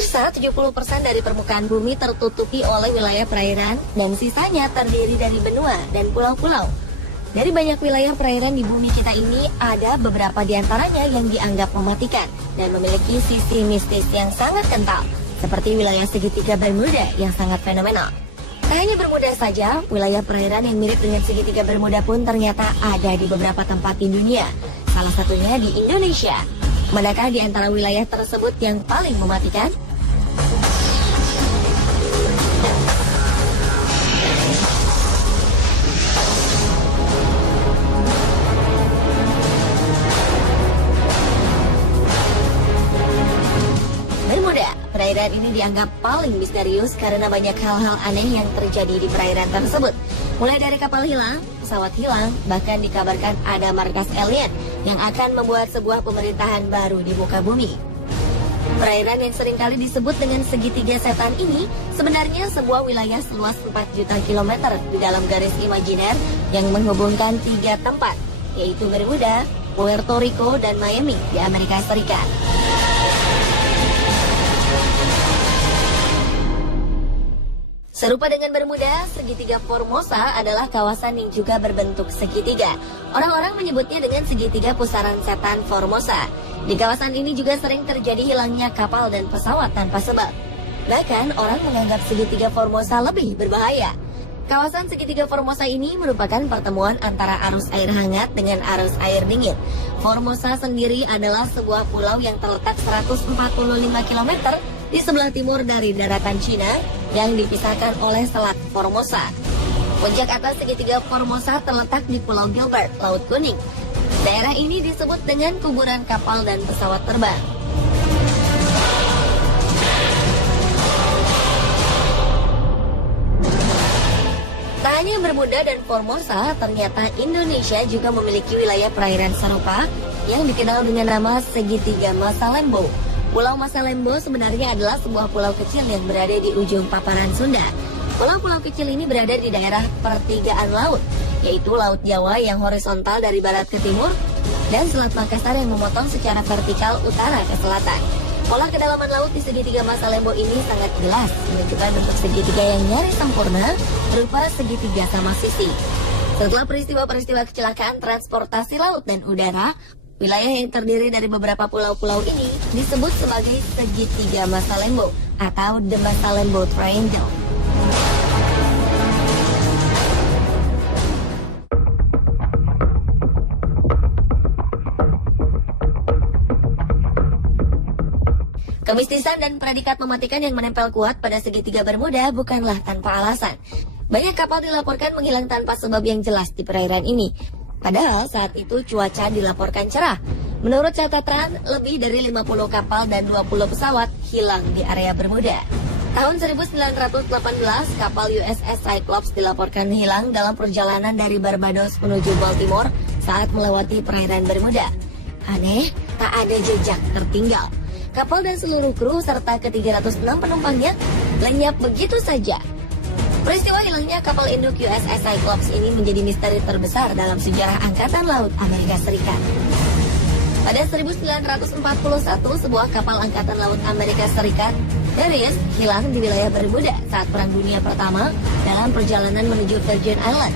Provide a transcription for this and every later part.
Pemirsa, 70% dari permukaan bumi tertutupi oleh wilayah perairan dan sisanya terdiri dari benua dan pulau-pulau. Dari banyak wilayah perairan di bumi kita ini, ada beberapa di antaranya yang dianggap mematikan dan memiliki sisi mistis yang sangat kental, seperti wilayah segitiga Bermuda yang sangat fenomenal. Tak hanya Bermuda saja, wilayah perairan yang mirip dengan segitiga Bermuda pun ternyata ada di beberapa tempat di dunia, salah satunya di Indonesia. Manakah di antara wilayah tersebut yang paling mematikan? Bermuda, perairan ini dianggap paling misterius karena banyak hal-hal aneh yang terjadi di perairan tersebut. Mulai dari kapal hilang, pesawat hilang, bahkan dikabarkan ada markas alien yang akan membuat sebuah pemerintahan baru di muka bumi. Perairan yang seringkali disebut dengan segitiga setan ini sebenarnya sebuah wilayah seluas 4 juta kilometer di dalam garis imajiner yang menghubungkan 3 tempat, yaitu Bermuda, Puerto Rico, dan Miami di Amerika Serikat. Serupa dengan Bermuda, segitiga Formosa adalah kawasan yang juga berbentuk segitiga. Orang-orang menyebutnya dengan segitiga pusaran setan Formosa. Di kawasan ini juga sering terjadi hilangnya kapal dan pesawat tanpa sebab. Bahkan orang menganggap segitiga Formosa lebih berbahaya. Kawasan segitiga Formosa ini merupakan pertemuan antara arus air hangat dengan arus air dingin. Formosa sendiri adalah sebuah pulau yang terletak 145 km di sebelah timur dari daratan Cina yang dipisahkan oleh Selat Formosa. Puncak atas segitiga Formosa terletak di Pulau Gilbert, Laut Kuning. Daerah ini disebut dengan kuburan kapal dan pesawat terbang. Tak hanya Bermuda dan Formosa, ternyata Indonesia juga memiliki wilayah perairan serupa yang dikenal dengan nama segitiga Masalembo. Pulau Masalembo sebenarnya adalah sebuah pulau kecil yang berada di ujung paparan Sunda. Pulau-pulau kecil ini berada di daerah pertigaan laut, yaitu Laut Jawa yang horizontal dari barat ke timur, dan Selat Makassar yang memotong secara vertikal utara ke selatan. Pola kedalaman laut di segitiga Masalembo ini sangat jelas, menunjukkan bentuk segitiga yang nyaris sempurna, berupa segitiga sama sisi. Setelah peristiwa-peristiwa kecelakaan transportasi laut dan udara, wilayah yang terdiri dari beberapa pulau-pulau ini disebut sebagai segitiga Masalembo atau The Masalembo Triangle. Kemistisan dan predikat mematikan yang menempel kuat pada segitiga Bermuda bukanlah tanpa alasan. Banyak kapal dilaporkan menghilang tanpa sebab yang jelas di perairan ini. Padahal saat itu cuaca dilaporkan cerah. Menurut catatan, lebih dari 50 kapal dan 20 pesawat hilang di area Bermuda. Tahun 1918, kapal USS Cyclops dilaporkan hilang dalam perjalanan dari Barbados menuju Baltimore saat melewati perairan Bermuda. Aneh, tak ada jejak tertinggal. Kapal dan seluruh kru serta ke-306 penumpangnya lenyap begitu saja. Peristiwa hilangnya kapal induk USS Cyclops ini menjadi misteri terbesar dalam sejarah Angkatan Laut Amerika Serikat. Pada 1941, sebuah kapal Angkatan Laut Amerika Serikat, Darius, hilang di wilayah Bermuda saat Perang Dunia Pertama dalam perjalanan menuju Virgin Island.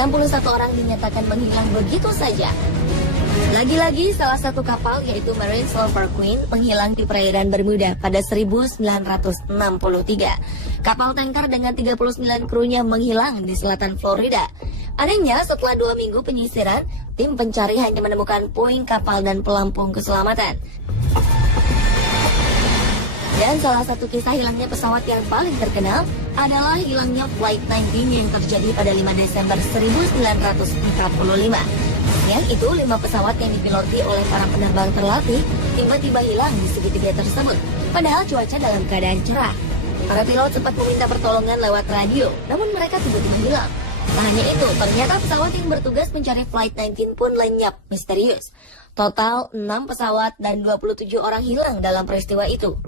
61 orang dinyatakan menghilang begitu saja. Lagi-lagi salah satu kapal yaitu Marine Silver Queen menghilang di perairan Bermuda pada 1963. Kapal tanker dengan 39 krunya menghilang di selatan Florida. Anehnya setelah 2 minggu penyisiran, tim pencari hanya menemukan puing kapal dan pelampung keselamatan. Dan salah satu kisah hilangnya pesawat yang paling terkenal adalah hilangnya Flight 19 yang terjadi pada 5 Desember 1945. Yang itu 5 pesawat yang dipiloti oleh para penerbang terlatih tiba-tiba hilang di segitiga tersebut, padahal cuaca dalam keadaan cerah. Para pilot sempat meminta pertolongan lewat radio, namun mereka tiba-tiba hilang. Tak hanya itu, ternyata pesawat yang bertugas mencari Flight 19 pun lenyap misterius. Total 6 pesawat dan 27 orang hilang dalam peristiwa itu.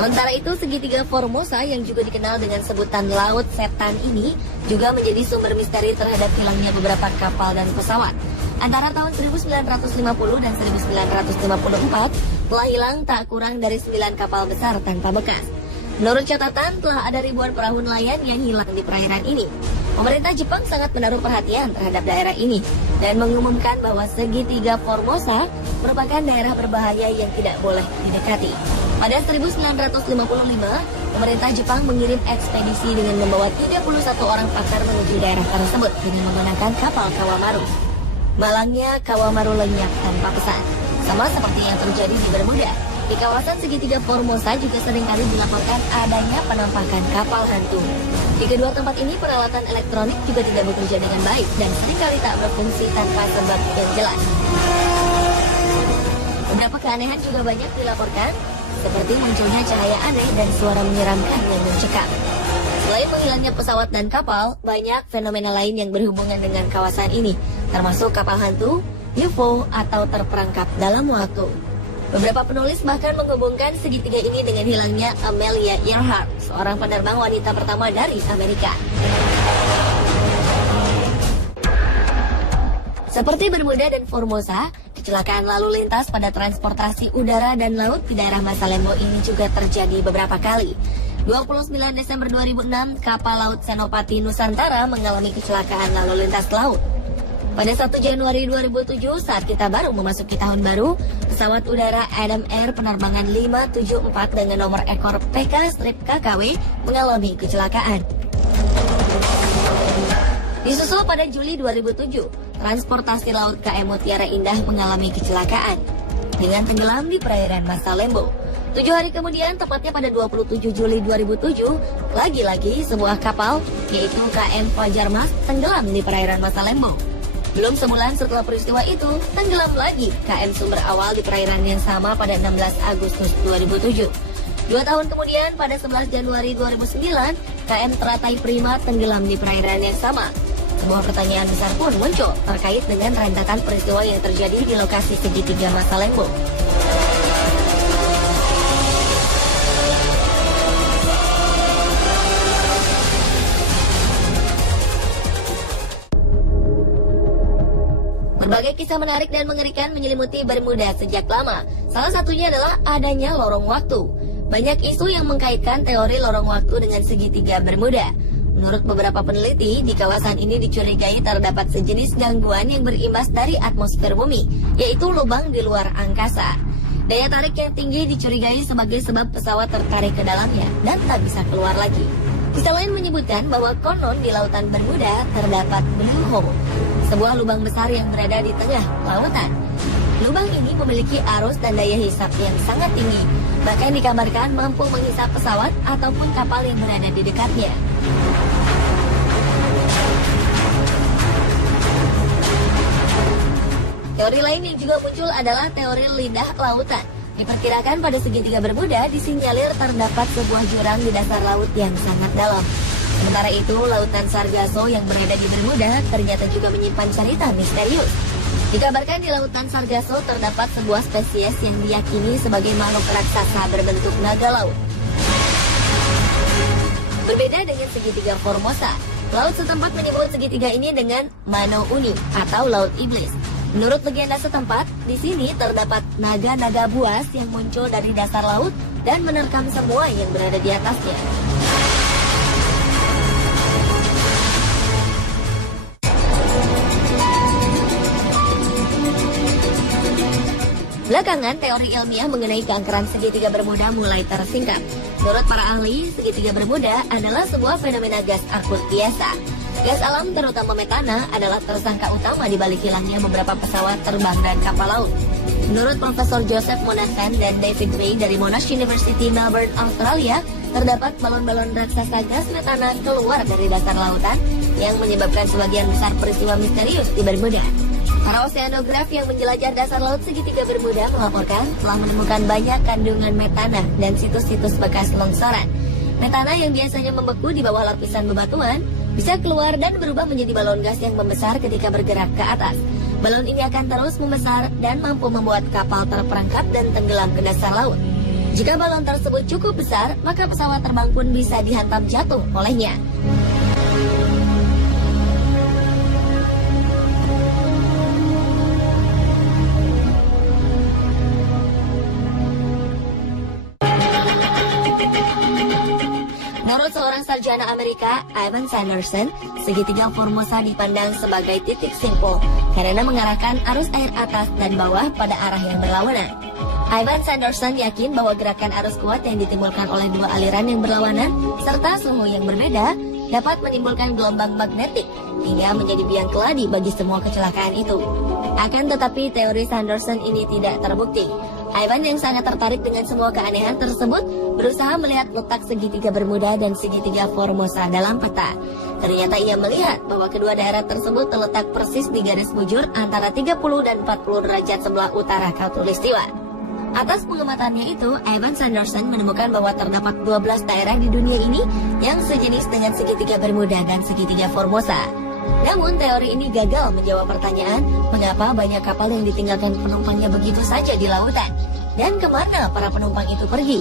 Sementara itu, segitiga Formosa yang juga dikenal dengan sebutan Laut Setan ini juga menjadi sumber misteri terhadap hilangnya beberapa kapal dan pesawat. Antara tahun 1950 dan 1954 telah hilang tak kurang dari 9 kapal besar tanpa bekas. Menurut catatan, telah ada ribuan perahu nelayan yang hilang di perairan ini. Pemerintah Jepang sangat menaruh perhatian terhadap daerah ini dan mengumumkan bahwa segitiga Formosa merupakan daerah berbahaya yang tidak boleh didekati. Pada 1955, pemerintah Jepang mengirim ekspedisi dengan membawa 31 orang pakar menuju daerah tersebut dengan menggunakan kapal Kawamaru. Malangnya Kawamaru lenyap tanpa pesan, sama seperti yang terjadi di Bermuda. Di kawasan segitiga Formosa juga seringkali dilaporkan adanya penampakan kapal hantu. Di kedua tempat ini peralatan elektronik juga tidak bekerja dengan baik dan seringkali tak berfungsi tanpa sebab yang jelas. Beberapa keanehan juga banyak dilaporkan, seperti munculnya cahaya aneh dan suara menyeramkan yang mencekam. Selain menghilangnya pesawat dan kapal, banyak fenomena lain yang berhubungan dengan kawasan ini, termasuk kapal hantu, UFO, atau terperangkap dalam waktu. Beberapa penulis bahkan menghubungkan segitiga ini dengan hilangnya Amelia Earhart, seorang penerbang wanita pertama dari Amerika. Seperti Bermuda dan Formosa, kecelakaan lalu lintas pada transportasi udara dan laut di daerah Masalembo ini juga terjadi beberapa kali. 29 Desember 2006, kapal laut Senopati Nusantara mengalami kecelakaan lalu lintas laut. Pada 1 Januari 2007, saat kita baru memasuki tahun baru, pesawat udara Adam Air penerbangan 574 dengan nomor ekor PK-KKW mengalami kecelakaan. Disusul pada Juli 2007, transportasi laut KM Mutiara Indah mengalami kecelakaan dengan tenggelam di perairan Masalembo. 7 hari kemudian, tepatnya pada 27 Juli 2007, lagi-lagi sebuah kapal, yaitu KM Fajar Mas, tenggelam di perairan Masalembo. Belum sebulan setelah peristiwa itu, tenggelam lagi KM Sumber Awal di perairan yang sama pada 16 Agustus 2007. 2 tahun kemudian, pada 11 Januari 2009, KM Teratai Prima tenggelam di perairan yang sama. Sebuah pertanyaan besar pun muncul terkait dengan rentetan peristiwa yang terjadi di lokasi segitiga Masalembo. Berbagai kisah menarik dan mengerikan menyelimuti Bermuda sejak lama. Salah satunya adalah adanya lorong waktu. Banyak isu yang mengkaitkan teori lorong waktu dengan segitiga Bermuda. Menurut beberapa peneliti, di kawasan ini dicurigai terdapat sejenis gangguan yang berimbas dari atmosfer bumi, yaitu lubang di luar angkasa. Daya tarik yang tinggi dicurigai sebagai sebab pesawat tertarik ke dalamnya dan tak bisa keluar lagi. Kisah lain menyebutkan bahwa konon di lautan Bermuda terdapat blue hole, sebuah lubang besar yang berada di tengah lautan. Lubang ini memiliki arus dan daya hisap yang sangat tinggi, bahkan dikabarkan mampu menghisap pesawat ataupun kapal yang berada di dekatnya. Teori lain yang juga muncul adalah teori lidah lautan. Diperkirakan pada segitiga Bermuda disinyalir terdapat sebuah jurang di dasar laut yang sangat dalam. Sementara itu, lautan Sargasso yang berada di Bermuda ternyata juga menyimpan cerita misterius. Dikabarkan di lautan Sargasso terdapat sebuah spesies yang diyakini sebagai makhluk raksasa berbentuk naga laut. Berbeda dengan segitiga Formosa, laut setempat menyebut segitiga ini dengan Mano Uni atau Laut Iblis. Menurut legenda setempat, di sini terdapat naga-naga buas yang muncul dari dasar laut dan menerkam semua yang berada di atasnya. Belakangan, teori ilmiah mengenai keangkeran segitiga Bermuda mulai tersingkap. Menurut para ahli, segitiga Bermuda adalah sebuah fenomena gas akut biasa. Gas alam terutama metana adalah tersangka utama di balik hilangnya beberapa pesawat terbang dan kapal laut. Menurut Profesor Joseph Monahan dan David May dari Monash University Melbourne, Australia, terdapat balon-balon raksasa gas metana keluar dari dasar lautan yang menyebabkan sebagian besar peristiwa misterius di Bermuda. Para oseanograf yang menjelajah dasar laut segitiga Bermuda melaporkan telah menemukan banyak kandungan metana dan situs-situs bekas longsoran. Metana yang biasanya membeku di bawah lapisan bebatuan bisa keluar dan berubah menjadi balon gas yang membesar ketika bergerak ke atas. Balon ini akan terus membesar dan mampu membuat kapal terperangkap dan tenggelam ke dasar laut. Jika balon tersebut cukup besar, maka pesawat terbang pun bisa dihantam jatuh olehnya. Menurut seorang sarjana Amerika, Ivan Sanderson, segitiga Formosa dipandang sebagai titik simpul karena mengarahkan arus air atas dan bawah pada arah yang berlawanan. Ivan Sanderson yakin bahwa gerakan arus kuat yang ditimbulkan oleh dua aliran yang berlawanan serta suhu yang berbeda dapat menimbulkan gelombang magnetik hingga menjadi biang keladi bagi semua kecelakaan itu. Akan tetapi teori Sanderson ini tidak terbukti. Ivan yang sangat tertarik dengan semua keanehan tersebut berusaha melihat letak segitiga Bermuda dan segitiga Formosa dalam peta. Ternyata ia melihat bahwa kedua daerah tersebut terletak persis di garis bujur antara 30 dan 40 derajat sebelah utara Khatulistiwa. Atas pengamatannya itu, Ivan Sanderson menemukan bahwa terdapat 12 daerah di dunia ini yang sejenis dengan segitiga Bermuda dan segitiga Formosa. Namun teori ini gagal menjawab pertanyaan mengapa banyak kapal yang ditinggalkan penumpangnya begitu saja di lautan dan kemana para penumpang itu pergi.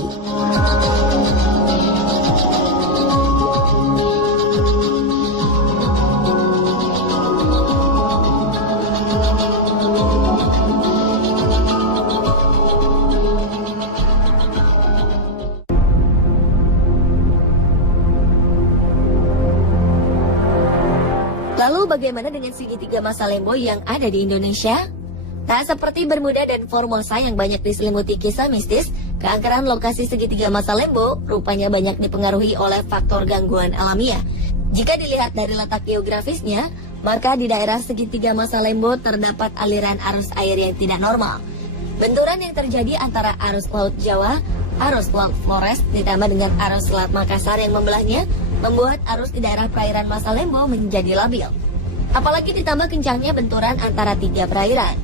Lalu bagaimana dengan segitiga Masalembo yang ada di Indonesia? Tak seperti Bermuda dan Formosa yang banyak diselimuti kisah mistis, keangkeran lokasi segitiga Masalembo rupanya banyak dipengaruhi oleh faktor gangguan alamiah. Jika dilihat dari letak geografisnya, maka di daerah segitiga Masalembo terdapat aliran arus air yang tidak normal. Benturan yang terjadi antara arus Laut Jawa, arus Laut Flores ditambah dengan arus Selat Makassar yang membelahnya, membuat arus di daerah perairan Masalembo menjadi labil. Apalagi ditambah kencangnya benturan antara tiga perairan.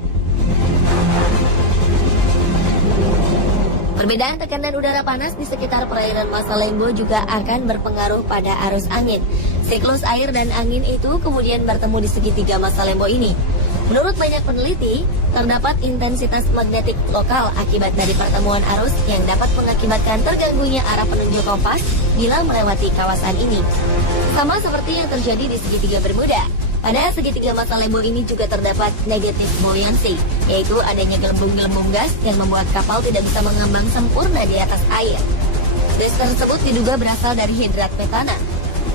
Perbedaan tekanan udara panas di sekitar perairan Masalembo juga akan berpengaruh pada arus angin. Siklus air dan angin itu kemudian bertemu di segitiga Masalembo ini. Menurut banyak peneliti, terdapat intensitas magnetik lokal akibat dari pertemuan arus yang dapat mengakibatkan terganggunya arah penunjuk kompas bila melewati kawasan ini. Sama seperti yang terjadi di segitiga Bermuda. Pada segitiga Masalembo ini juga terdapat negative buoyancy, yaitu adanya gelembung-gelembung gas yang membuat kapal tidak bisa mengambang sempurna di atas air. Gas tersebut diduga berasal dari hidrat metana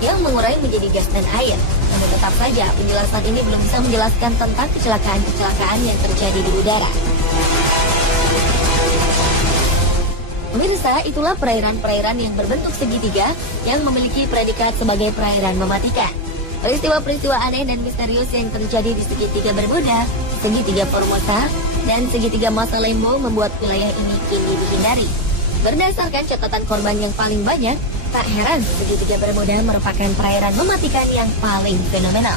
yang mengurai menjadi gas dan air. Namun tetap saja penjelasan ini belum bisa menjelaskan tentang kecelakaan-kecelakaan yang terjadi di udara. Pemirsa, itulah perairan-perairan yang berbentuk segitiga yang memiliki predikat sebagai perairan mematikan. Peristiwa-peristiwa aneh dan misterius yang terjadi di segitiga Bermuda, segitiga Formosa, dan segitiga Masalembo membuat wilayah ini kini dihindari. Berdasarkan catatan korban yang paling banyak, tak heran segitiga Bermuda merupakan perairan mematikan yang paling fenomenal.